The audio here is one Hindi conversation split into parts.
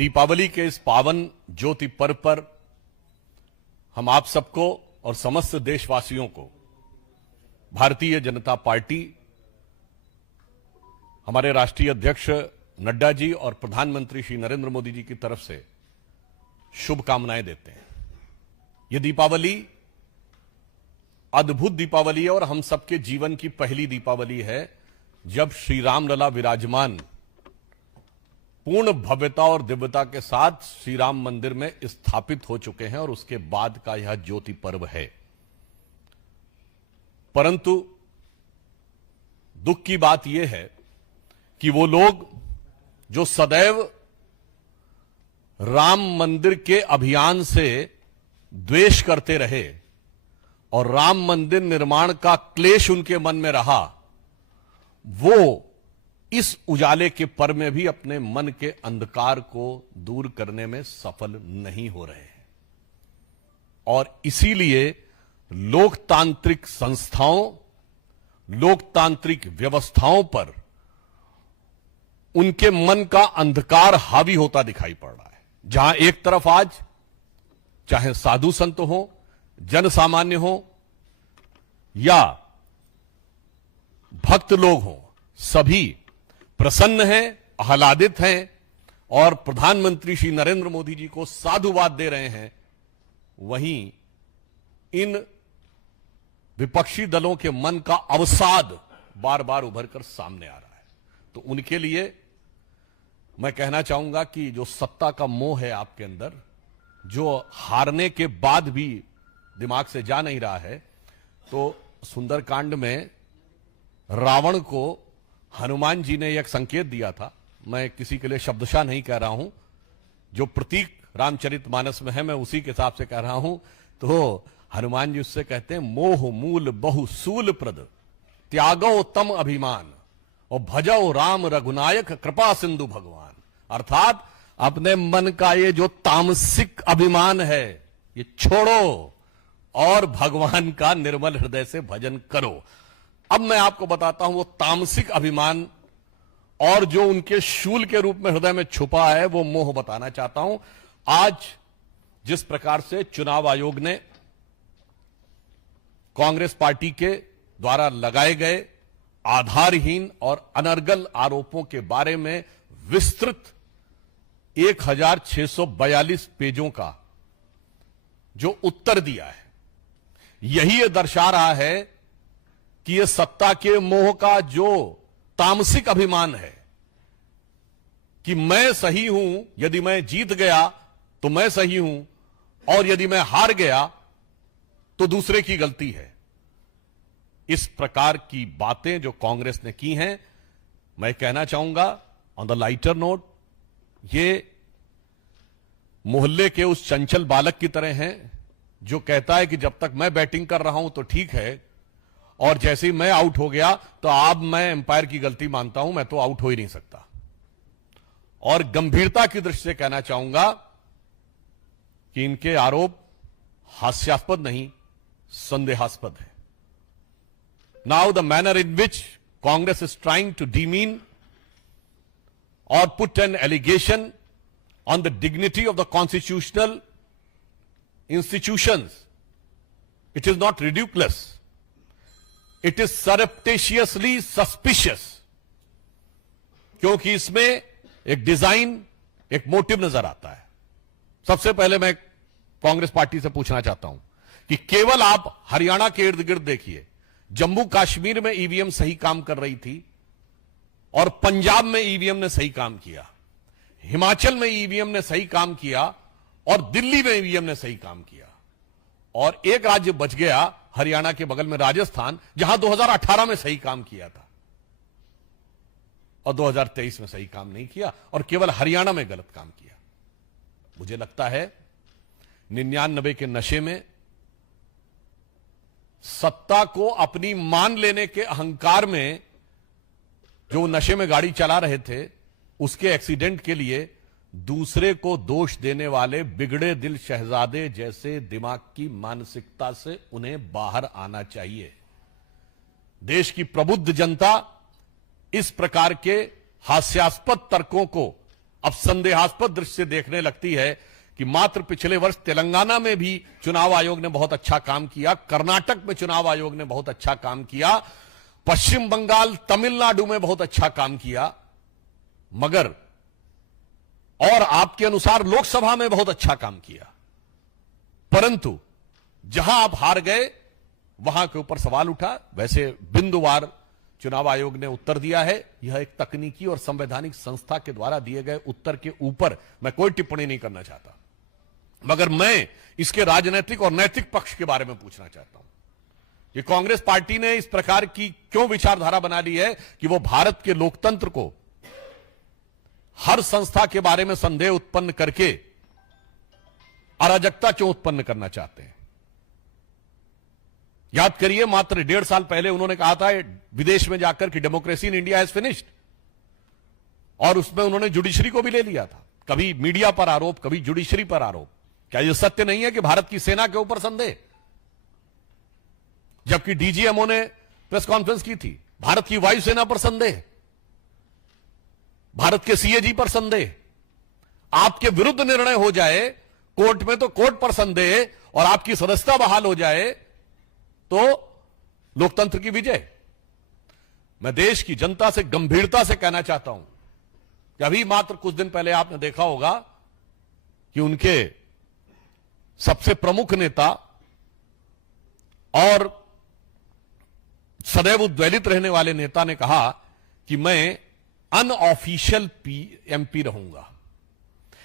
दीपावली के इस पावन ज्योति पर्व पर हम आप सबको और समस्त देशवासियों को भारतीय जनता पार्टी, हमारे राष्ट्रीय अध्यक्ष नड्डा जी और प्रधानमंत्री श्री नरेंद्र मोदी जी की तरफ से शुभकामनाएं देते हैं। ये दीपावली अद्भुत दीपावली है और हम सबके जीवन की पहली दीपावली है जब श्री रामलला विराजमान पूर्ण भव्यता और दिव्यता के साथ श्री राम मंदिर में स्थापित हो चुके हैं और उसके बाद का यह ज्योति पर्व है। परंतु दुख की बात यह है कि वो लोग जो सदैव राम मंदिर के अभियान से द्वेष करते रहे और राम मंदिर निर्माण का क्लेश उनके मन में रहा, वो इस उजाले के पर्व में भी अपने मन के अंधकार को दूर करने में सफल नहीं हो रहे हैं। और इसीलिए लोकतांत्रिक संस्थाओं, लोकतांत्रिक व्यवस्थाओं पर उनके मन का अंधकार हावी होता दिखाई पड़ रहा है। जहां एक तरफ आज चाहे साधु संत हो, जन सामान्य हो या भक्त लोग हो, सभी प्रसन्न हैं, आह्लादित हैं और प्रधानमंत्री श्री नरेंद्र मोदी जी को साधुवाद दे रहे हैं, वहीं इन विपक्षी दलों के मन का अवसाद बार बार उभर कर सामने आ रहा है। तो उनके लिए मैं कहना चाहूंगा कि जो सत्ता का मोह है आपके अंदर, जो हारने के बाद भी दिमाग से जा नहीं रहा है, तो सुंदरकांड में रावण को हनुमान जी ने एक संकेत दिया था। मैं किसी के लिए शब्दशः नहीं कह रहा हूं, जो प्रतीक रामचरितमानस में है मैं उसी के हिसाब से कह रहा हूं। तो हनुमान जी उससे कहते हैं, मोह मूल बहु सूल प्रद त्यागो तम अभिमान और भजो राम रघुनायक कृपा सिंधु भगवान। अर्थात अपने मन का ये जो तामसिक अभिमान है ये छोड़ो और भगवान का निर्मल हृदय से भजन करो। अब मैं आपको बताता हूं वो तामसिक अभिमान और जो उनके शूल के रूप में हृदय में छुपा है वो मोह बताना चाहता हूं। आज जिस प्रकार से चुनाव आयोग ने कांग्रेस पार्टी के द्वारा लगाए गए आधारहीन और अनर्गल आरोपों के बारे में विस्तृत 1642 पेजों का जो उत्तर दिया है, यही ये दर्शा रहा है कि ये सत्ता के मोह का जो तामसिक अभिमान है कि मैं सही हूं, यदि मैं जीत गया तो मैं सही हूं और यदि मैं हार गया तो दूसरे की गलती है। इस प्रकार की बातें जो कांग्रेस ने की हैं, मैं कहना चाहूंगा ऑन द लाइटर नोट, ये मोहल्ले के उस चंचल बालक की तरह हैं जो कहता है कि जब तक मैं बैटिंग कर रहा हूं तो ठीक है और जैसे ही मैं आउट हो गया तो अब मैं एम्पायर की गलती मानता हूं, मैं तो आउट हो ही नहीं सकता। और गंभीरता की दृष्टि से कहना चाहूंगा कि इनके आरोप हास्यास्पद नहीं, संदेहास्पद है। Now the manner in which Congress is trying to demean or put an allegation on the dignity of the constitutional institutions, it is not ridiculous, it is surreptitiously suspicious, क्योंकि इसमें एक डिजाइन, एक मोटिव नजर आता है। सबसे पहले मैं कांग्रेस पार्टी से पूछना चाहता हूं कि केवल आप हरियाणा के इर्द गिर्द देखिए, जम्मू कश्मीर में ईवीएम सही काम कर रही थी और पंजाब में ईवीएम ने सही काम किया, हिमाचल में ईवीएम ने सही काम किया और दिल्ली में ईवीएम ने सही काम किया, और एक राज्य बच गया हरियाणा के बगल में राजस्थान, जहां 2018 में सही काम किया था और 2023 में सही काम नहीं किया और केवल हरियाणा में गलत काम किया। मुझे लगता है 99 के नशे में सत्ता को अपनी मान लेने के अहंकार में जो नशे में गाड़ी चला रहे थे, उसके एक्सीडेंट के लिए दूसरे को दोष देने वाले बिगड़े दिल शहजादे जैसे दिमाग की मानसिकता से उन्हें बाहर आना चाहिए। देश की प्रबुद्ध जनता इस प्रकार के हास्यास्पद तर्कों को अब संदेहास्पद दृष्टि से देखने लगती है कि मात्र पिछले वर्ष तेलंगाना में भी चुनाव आयोग ने बहुत अच्छा काम किया, कर्नाटक में चुनाव आयोग ने बहुत अच्छा काम किया, पश्चिम बंगाल, तमिलनाडु में बहुत अच्छा काम किया, मगर और आपके अनुसार लोकसभा में बहुत अच्छा काम किया, परंतु जहां आप हार गए वहां के ऊपर सवाल उठा। वैसे बिंदुवार चुनाव आयोग ने उत्तर दिया है। यह एक तकनीकी और संवैधानिक संस्था के द्वारा दिए गए उत्तर के ऊपर मैं कोई टिप्पणी नहीं करना चाहता, मगर मैं इसके राजनीतिक और नैतिक पक्ष के बारे में पूछना चाहता हूं कि कांग्रेस पार्टी ने इस प्रकार की क्यों विचारधारा बना ली है कि वो भारत के लोकतंत्र को हर संस्था के बारे में संदेह उत्पन्न करके अराजकता क्यों उत्पन्न करना चाहते हैं। याद करिए, मात्र 1.5 साल पहले उन्होंने कहा था विदेश में जाकर कि democracy in India has finished, और उसमें उन्होंने जुडिशरी को भी ले लिया था। कभी मीडिया पर आरोप, कभी जुडिशरी पर आरोप। क्या यह सत्य नहीं है कि भारत की सेना के ऊपर संदेह, जबकि डीजीएमओ ने प्रेस कॉन्फ्रेंस की थी, भारत की वायुसेना पर संदेह, भारत के सीएजी पर संदेह, आपके विरुद्ध निर्णय हो जाए कोर्ट में तो कोर्ट पर संदेह, और आपकी सदस्यता बहाल हो जाए तो लोकतंत्र की विजय। मैं देश की जनता से गंभीरता से कहना चाहता हूं कि अभी मात्र कुछ दिन पहले आपने देखा होगा कि उनके सबसे प्रमुख नेता और सदैव उद्वेलित रहने वाले नेता ने कहा कि मैं अनऑफिशियल एमपी रहूंगा।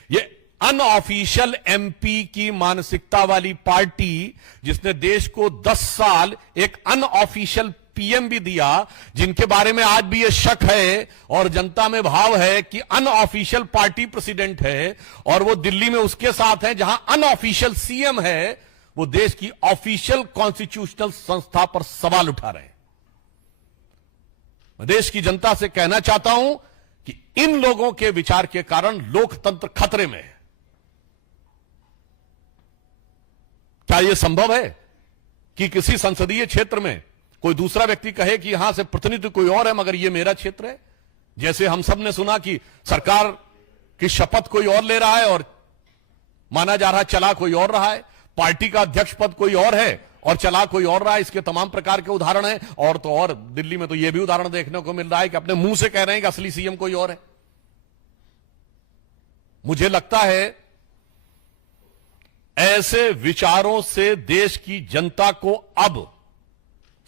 ये अनऑफिशियल एमपी की मानसिकता वाली पार्टी, जिसने देश को 10 साल एक अनऑफिशियल पीएम भी दिया, जिनके बारे में आज भी यह शक है और जनता में भाव है कि अनऑफिशियल पार्टी प्रेसिडेंट है, और वो दिल्ली में उसके साथ है जहां अनऑफिशियल सीएम है, वो देश की ऑफिशियल कॉन्स्टिट्यूशनल संस्था पर सवाल उठा रहे हैं। मैं देश की जनता से कहना चाहता हूं कि इन लोगों के विचार के कारण लोकतंत्र खतरे में है। क्या यह संभव है कि किसी संसदीय क्षेत्र में कोई दूसरा व्यक्ति कहे कि यहां से प्रतिनिधि कोई और है मगर यह मेरा क्षेत्र है? जैसे हम सब ने सुना कि सरकार की शपथ कोई और ले रहा है और माना जा रहा है चला कोई और रहा है, पार्टी का अध्यक्ष पद कोई और है और चला कोई और रहा है। इसके तमाम प्रकार के उदाहरण हैं, और तो और दिल्ली में तो यह भी उदाहरण देखने को मिल रहा है कि अपने मुंह से कह रहे हैं कि असली सीएम कोई और है। मुझे लगता है ऐसे विचारों से देश की जनता को अब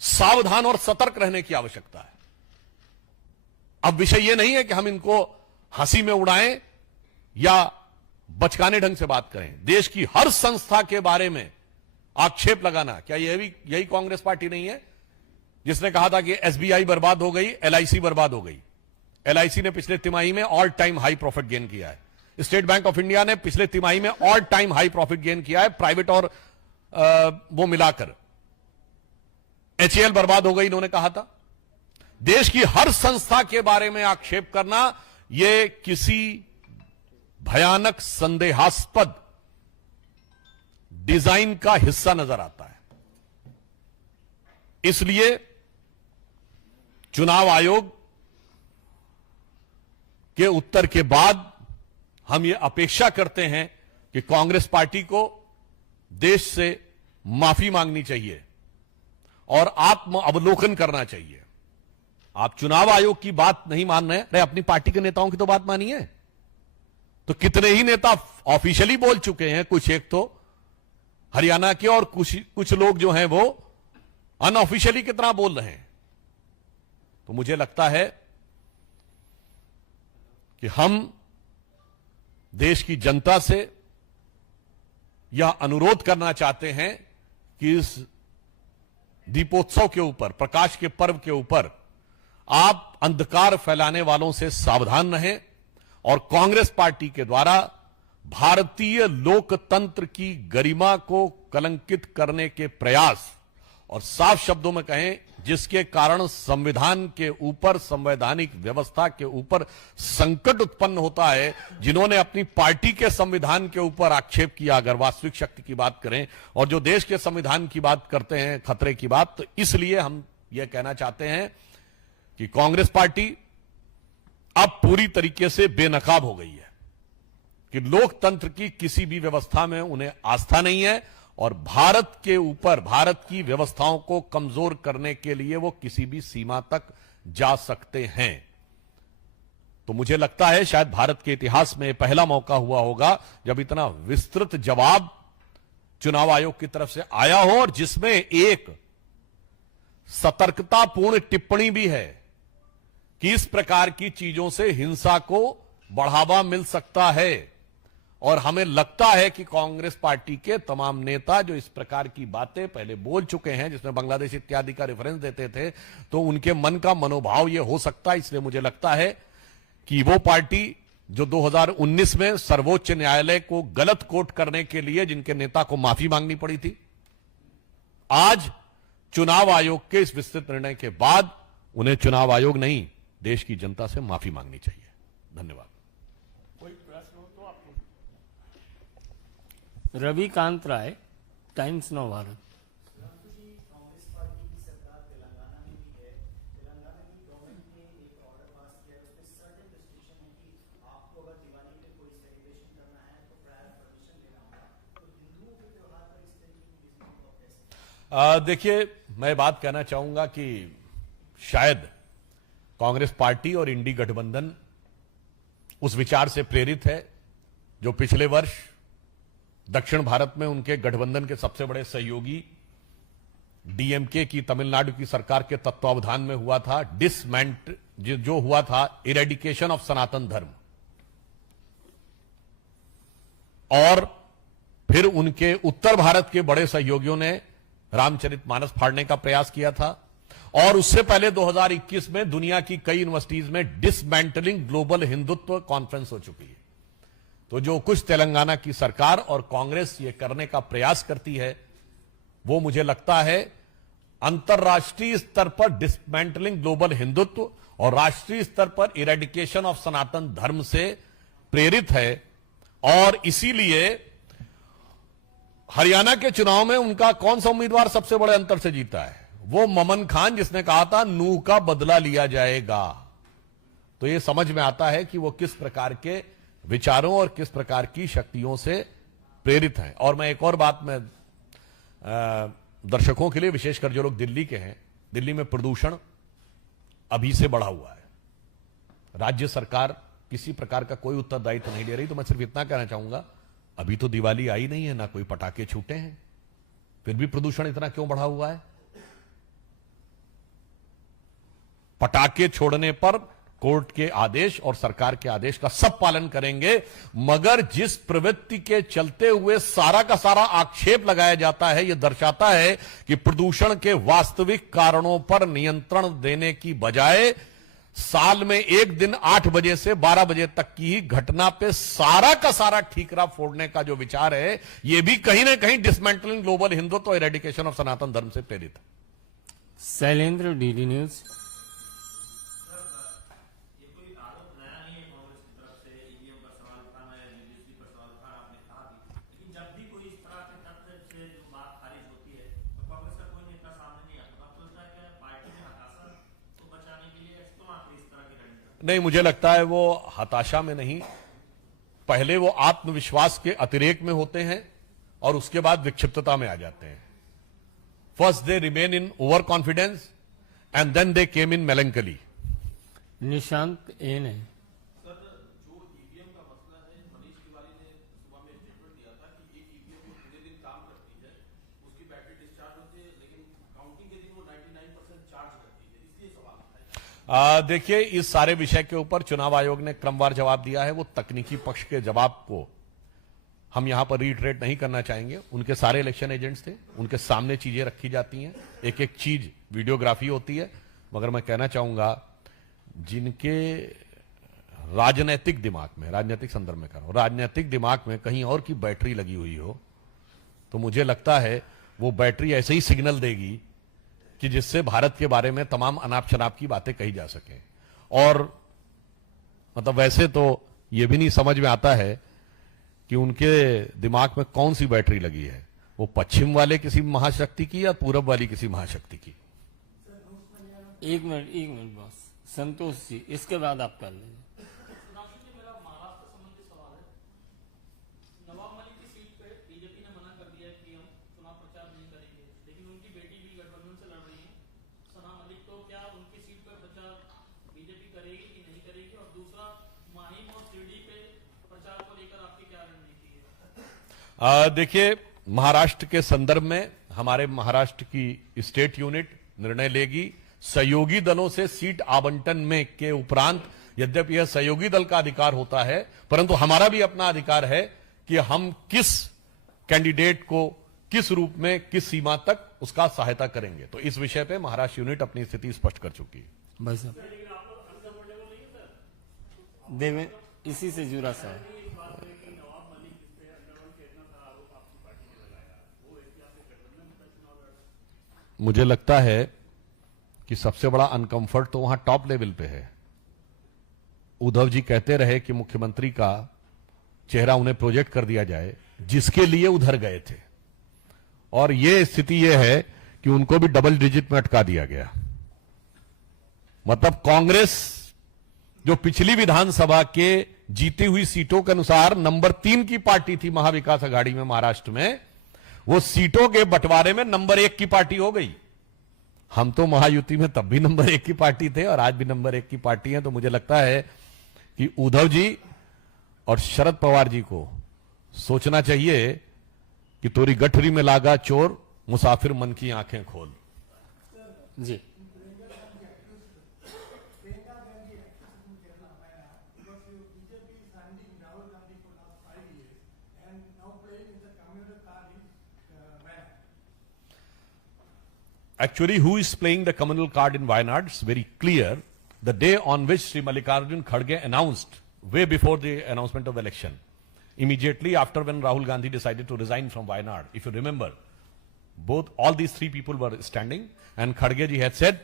सावधान और सतर्क रहने की आवश्यकता है। अब विषय यह नहीं है कि हम इनको हंसी में उड़ाएं या बचकाने ढंग से बात करें। देश की हर संस्था के बारे में आक्षेप लगाना, क्या यही कांग्रेस पार्टी नहीं है जिसने कहा था कि एसबीआई बर्बाद हो गई, एलआईसी बर्बाद हो गई? एलआईसी ने पिछले तिमाही में all time high profit gain किया है। स्टेट बैंक ऑफ इंडिया ने पिछले तिमाही में all time high profit gain किया है, प्राइवेट और वो मिलाकर। एचएएल बर्बाद हो गई, इन्होंने कहा था। देश की हर संस्था के बारे में आक्षेप करना यह किसी भयानक संदेहास्पद डिजाइन का हिस्सा नजर आता है। इसलिए चुनाव आयोग के उत्तर के बाद हम ये अपेक्षा करते हैं कि कांग्रेस पार्टी को देश से माफी मांगनी चाहिए और आत्म अवलोकन करना चाहिए। आप चुनाव आयोग की बात नहीं मान रहे, अरे अपनी पार्टी के नेताओं की तो बात मानिए। तो कितने ही नेता ऑफिशियली बोल चुके हैं, कुछ एक तो हरियाणा के और कुछ लोग जो हैं वो अनऑफिशियली कितना बोल रहे हैं। तो मुझे लगता है कि हम देश की जनता से यह अनुरोध करना चाहते हैं कि इस दीपोत्सव के ऊपर, प्रकाश के पर्व के ऊपर आप अंधकार फैलाने वालों से सावधान रहें और कांग्रेस पार्टी के द्वारा भारतीय लोकतंत्र की गरिमा को कलंकित करने के प्रयास, और साफ शब्दों में कहें जिसके कारण संविधान के ऊपर, संवैधानिक व्यवस्था के ऊपर संकट उत्पन्न होता है, जिन्होंने अपनी पार्टी के संविधान के ऊपर आक्षेप किया, अगर वास्तविक शक्ति की बात करें, और जो देश के संविधान की बात करते हैं, खतरे की बात, तो इसलिए हम यह कहना चाहते हैं कि कांग्रेस पार्टी अब पूरी तरीके से बेनकाब हो गई है। कि लोकतंत्र की किसी भी व्यवस्था में उन्हें आस्था नहीं है और भारत के ऊपर, भारत की व्यवस्थाओं को कमजोर करने के लिए वो किसी भी सीमा तक जा सकते हैं। तो मुझे लगता है शायद भारत के इतिहास में पहला मौका हुआ होगा जब इतना विस्तृत जवाब चुनाव आयोग की तरफ से आया हो और जिसमें एक सतर्कतापूर्ण टिप्पणी भी है कि इस प्रकार की चीजों से हिंसा को बढ़ावा मिल सकता है। और हमें लगता है कि कांग्रेस पार्टी के तमाम नेता जो इस प्रकार की बातें पहले बोल चुके हैं, जिसमें बांग्लादेश इत्यादि का रेफरेंस देते थे, तो उनके मन का मनोभाव यह हो सकता है। इसलिए मुझे लगता है कि वो पार्टी जो 2019 में सर्वोच्च न्यायालय को गलत कोट करने के लिए जिनके नेता को माफी मांगनी पड़ी थी, आज चुनाव आयोग के इस विस्तृत निर्णय के बाद उन्हें चुनाव आयोग नहीं, देश की जनता से माफी मांगनी चाहिए। धन्यवाद। कोई प्रश्न हो तो आपको। रविकांत राय, टाइम्स नाउ भारत। देखिए, मैं बात कहना चाहूंगा कि शायद कांग्रेस पार्टी और इंडी गठबंधन उस विचार से प्रेरित है जो पिछले वर्ष दक्षिण भारत में उनके गठबंधन के सबसे बड़े सहयोगी डीएमके की तमिलनाडु की सरकार के तत्वावधान में हुआ था, जो हुआ था इरेडिकेशन ऑफ सनातन धर्म। और फिर उनके उत्तर भारत के बड़े सहयोगियों ने रामचरितमानस फाड़ने का प्रयास किया था। और उससे पहले 2021 में दुनिया की कई यूनिवर्सिटीज में डिसमेंटलिंग ग्लोबल हिंदुत्व कॉन्फ्रेंस हो चुकी है। तो जो कुछ तेलंगाना की सरकार और कांग्रेस ये करने का प्रयास करती है, वो मुझे लगता है अंतर्राष्ट्रीय स्तर पर डिसमेंटलिंग ग्लोबल हिंदुत्व और राष्ट्रीय स्तर पर इरेडिकेशन ऑफ सनातन धर्म से प्रेरित है। और इसीलिए हरियाणा के चुनाव में उनका कौन सा उम्मीदवार सबसे बड़े अंतर से जीता है? वो ममन खान, जिसने कहा था नूह का बदला लिया जाएगा। तो ये समझ में आता है कि वो किस प्रकार के विचारों और किस प्रकार की शक्तियों से प्रेरित हैं। और मैं एक और बात में दर्शकों के लिए, विशेषकर जो लोग दिल्ली के हैं, दिल्ली में प्रदूषण अभी से बढ़ा हुआ है। राज्य सरकार किसी प्रकार का कोई उत्तरदायित्व नहीं ले रही। तो मैं सिर्फ इतना कहना चाहूंगा, अभी तो दिवाली आई नहीं है, ना कोई पटाखे छूटे हैं, फिर भी प्रदूषण इतना क्यों बढ़ा हुआ है? पटाखे छोड़ने पर कोर्ट के आदेश और सरकार के आदेश का सब पालन करेंगे, मगर जिस प्रवृत्ति के चलते हुए सारा का सारा आक्षेप लगाया जाता है, यह दर्शाता है कि प्रदूषण के वास्तविक कारणों पर नियंत्रण देने की बजाय साल में एक दिन 8 बजे से 12 बजे तक की ही घटना पे सारा का सारा ठीकरा फोड़ने का जो विचार है, यह भी कहीं ना कहीं डिसमेंटलिंग ग्लोबल हिंदुत्व और इरेडिकेशन ऑफ सनातन धर्म से प्रेरित है। Shailendra, DD news. नहीं, मुझे लगता है वो हताशा में नहीं, पहले वो आत्मविश्वास के अतिरेक में होते हैं और उसके बाद विक्षिप्तता में आ जाते हैं। First they remain in over confidence and then they came in melancholy. Nishant एन है। देखिए, इस सारे विषय के ऊपर चुनाव आयोग ने क्रमवार जवाब दिया है। वो तकनीकी पक्ष के जवाब को हम यहां पर रीट्रेट नहीं करना चाहेंगे। उनके सारे इलेक्शन एजेंट्स थे, उनके सामने चीजें रखी जाती हैं, एक एक चीज वीडियोग्राफी होती है। मगर मैं कहना चाहूंगा, जिनके राजनीतिक दिमाग में, राजनीतिक संदर्भ में करो, राजनीतिक दिमाग में कहीं और की बैटरी लगी हुई हो, तो मुझे लगता है वो बैटरी ऐसे ही सिग्नल देगी कि जिससे भारत के बारे में तमाम अनाप शनाप की बातें कही जा सके। और मतलब वैसे तो यह भी नहीं समझ में आता है कि उनके दिमाग में कौन सी बैटरी लगी है, वो पश्चिम वाले किसी महाशक्ति की या पूरब वाली किसी महाशक्ति की। एक मिनट बॉस। संतोष जी, इसके बाद आप कर लेंगे। उनकी बेटी भी गठबंधन से लड़ रही है सना मलिक, तो क्या उनकी सीट पर प्रचार बीजेपी करेगी कि नहीं करेगी? और दूसरा, माहिम और शिरडी पे प्रचार को लेकर आपकी क्या रणनीति है? देखिए, महाराष्ट्र के संदर्भ में हमारे महाराष्ट्र की स्टेट यूनिट निर्णय लेगी। सहयोगी दलों से सीट आवंटन में के उपरांत, यद्यपि यह सहयोगी दल का अधिकार होता है, परंतु हमारा भी अपना अधिकार है कि हम किस कैंडिडेट को किस रूप में किस सीमा तक उसका सहायता करेंगे। तो इस विषय पे महाराष्ट्र यूनिट अपनी स्थिति स्पष्ट कर चुकी है। भाई साहब, देवे इसी से जुड़ा सवाल। मुझे लगता है कि सबसे बड़ा अनकंफर्ट तो वहां टॉप लेवल पे है। उद्धव जी कहते रहे कि मुख्यमंत्री का चेहरा उन्हें प्रोजेक्ट कर दिया जाए, जिसके लिए उधर गए थे, और यह स्थिति यह है कि उनको भी डबल डिजिट में अटका दिया गया। मतलब कांग्रेस जो पिछली विधानसभा के जीती हुई सीटों के अनुसार नंबर 3 की पार्टी थी महाविकास अघाड़ी में महाराष्ट्र में, वो सीटों के बंटवारे में नंबर 1 की पार्टी हो गई। हम तो महायुति में तब भी नंबर 1 की पार्टी थे और आज भी नंबर 1 की पार्टी है। तो मुझे लगता है कि उद्धव जी और शरद पवार जी को सोचना चाहिए कि तोरी गठरी में लागा चोर, मुसाफिर मन की आंखें खोल। जी, Actually, who is playing the communal card in Wayanad? It's very clear. The day on which Sri Mallikarjun Kharge announced, way before the announcement of the election, immediately after when Rahul Gandhi decided to resign from Wayanad, if you remember, all these three people were standing, and Kharge ji had said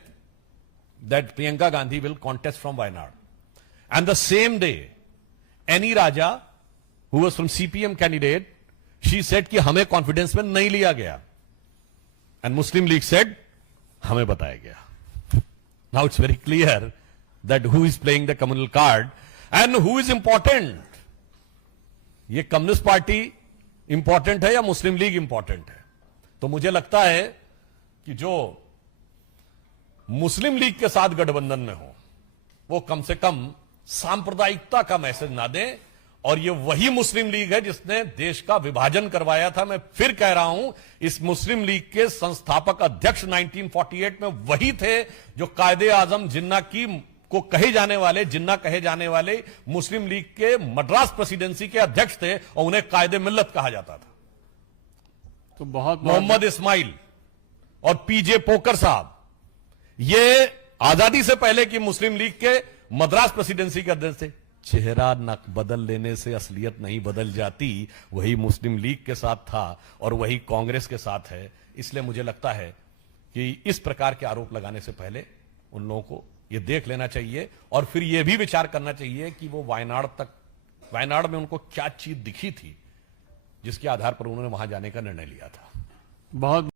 that Priyanka Gandhi will contest from Wayanad. And the same day, Annie Raja, who was from CPM candidate, she said कि हमें confidence में नहीं लिया गया. And Muslim League said, हमें बताया गया. Now it's very clear that who is playing the communal card and who is important. ये कम्युनिस्ट पार्टी इंपॉर्टेंट है या मुस्लिम लीग इंपॉर्टेंट है? तो मुझे लगता है कि जो मुस्लिम लीग के साथ गठबंधन में हो, वो कम से कम सांप्रदायिकता का मैसेज ना दें। और ये वही मुस्लिम लीग है जिसने देश का विभाजन करवाया था। मैं फिर कह रहा हूं, इस मुस्लिम लीग के संस्थापक अध्यक्ष 1948 में वही थे जो कायदे आजम जिन्ना की को कहे जाने वाले मुस्लिम लीग के मद्रास प्रेसिडेंसी के अध्यक्ष थे, और उन्हें कायदे मिल्लत कहा जाता था। तो बहुत मोहम्मद इस्माइल और पीजे पोकर साहब, ये आजादी से पहले की मुस्लिम लीग के मद्रास प्रेसिडेंसी के अध्यक्ष थे। चेहरा न बदल लेने से असलियत नहीं बदल जाती, वही मुस्लिम लीग के साथ था और वही कांग्रेस के साथ है। इसलिए मुझे लगता है कि इस प्रकार के आरोप लगाने से पहले उन लोगों को यह देख लेना चाहिए और फिर यह भी विचार करना चाहिए कि वो वायनाड में उनको क्या चीज दिखी थी जिसके आधार पर उन्होंने वहां जाने का निर्णय लिया था। बहुत